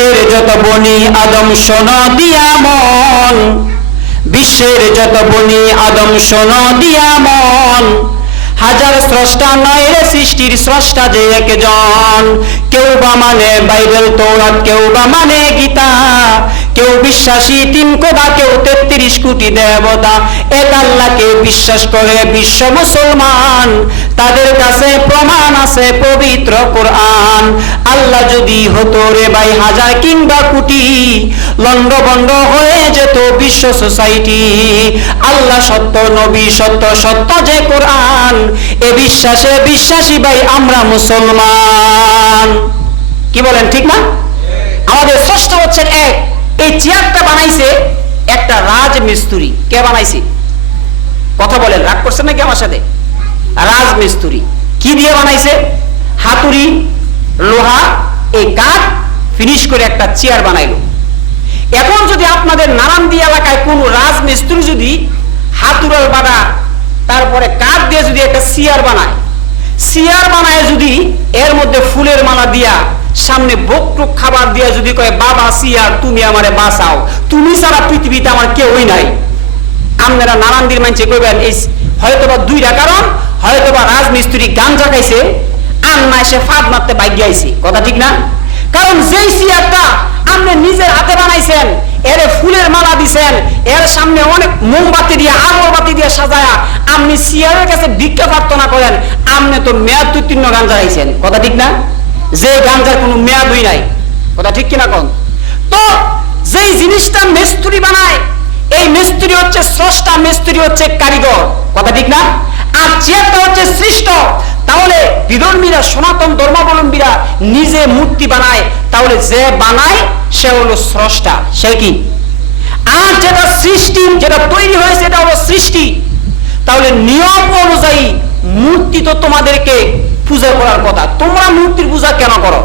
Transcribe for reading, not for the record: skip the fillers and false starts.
বিশ্বের যত বনি আদম শোনো দিয়া মন, বিশ্বের যত বনি আদম শোনো দিয়া মন, হাজার স্রষ্টা নয় রে সৃষ্টির স্রষ্টা যে একজন। কেউ বা মানে বাইবেল তৌরাত, কেউ বা মানে গীতা, কেউ বিশ্বাসী তিন খোদা, কেউ 33 কোটি দেবতা। এক আল্লাহকে বিশ্বাস করে বিশ্ব মুসলমান, তাদের কাছে প্রমাণ আছে পবিত্র কোরআন। আল্লাহ যদি হতো রে ভাই হাজার কিংবা কোটি, লন্ডভন্ড হয়ে যেত বিশ্ব সোসাইটি। আল্লাহ সত্য, নবী সত্য, সত্য যে কোরআন, এ বিশ্বাসে বিশ্বাসী ভাই আমরা মুসলমান। কি বলেন, ঠিক না? আমাদের স্রষ্টা হচ্ছেন এক। এই চেয়ারটা বানাইছে একটা রাজমিস্ত্রি। কে বানাইছে? কথা বলেন, রাগ করছেন নাকি আমার সাথে? রাজমিস্ত্রি। কি দিয়ে বানাইছে? হাতুড়ি, লোহা, এই কাঠ ফিনিশ করে একটা চেয়ার বানাইলো। এখন যদি আপনাদের নারায়ণদী এলাকায় কোন রাজমিস্ত্রি যদি হাতুড়ার বাড়া তারপরে কাঠ দিয়ে যদি একটা চেয়ার বানায়, চেয়ার বানায় যদি এর মধ্যে ফুলের মালা দিয়া সামনে বকটুক খাবার দিয়া যদি কয় বাবা চেয়ার তুমি আমারে বাঁচাও, তুমি ছাড়া পৃথিবীতে আমার কেউই নাই, আপনারা নারায়ণদীর মানছে কইবেন এই হয়তোবা দুইটা কারণ, হয়তোবা রাজমিস্ত্রি গাঞ্জা খাইছে আর না এসে ফাঁদ মারতে বাইক আইছে। কথা ঠিক না? কারণ যেই চেয়ারটা আপনি নিজের হাতে বানাইছেন, এর ফুলের মালা দিছেন, এর সামনে অনেক মোমবাতি দিয়ে আগরবাতি দিয়ে সাজায়া আপনি চেয়ারের কাছে ভিক্ষা প্রার্থনা করেন, আপনি তো মেয়াদ উত্তীর্ণ গাঞ্জা খাইছেন। কথা ঠিক না? যে গাঞ্জার কোনো মেয়াদই নাই। কথা ঠিক কিনা কোন? তো যেই জিনিসটা মিস্ত্রি বানায়, এই মিস্ত্রি হচ্ছে স্রষ্টা, মিস্ত্রি হচ্ছে কারিগর। কথা ঠিক না? আর চেয়ারটা হচ্ছে সৃষ্ট। তাহলে বিধর্মীরা, সনাতন ধর্মাবলম্বীরা নিজে মূর্তি বানায়, তাহলে যে বানায় সে হলো স্রষ্টা। সে কি? আর যেটা সৃষ্টি, যেটা তৈরি হয়েছে এটা হলো সৃষ্টি। তাহলে নিয়ম অনুযায়ী মূর্তি তো তোমাদেরকে পূজা করার কথা, তোমরা মূর্তির পূজা কেন করো?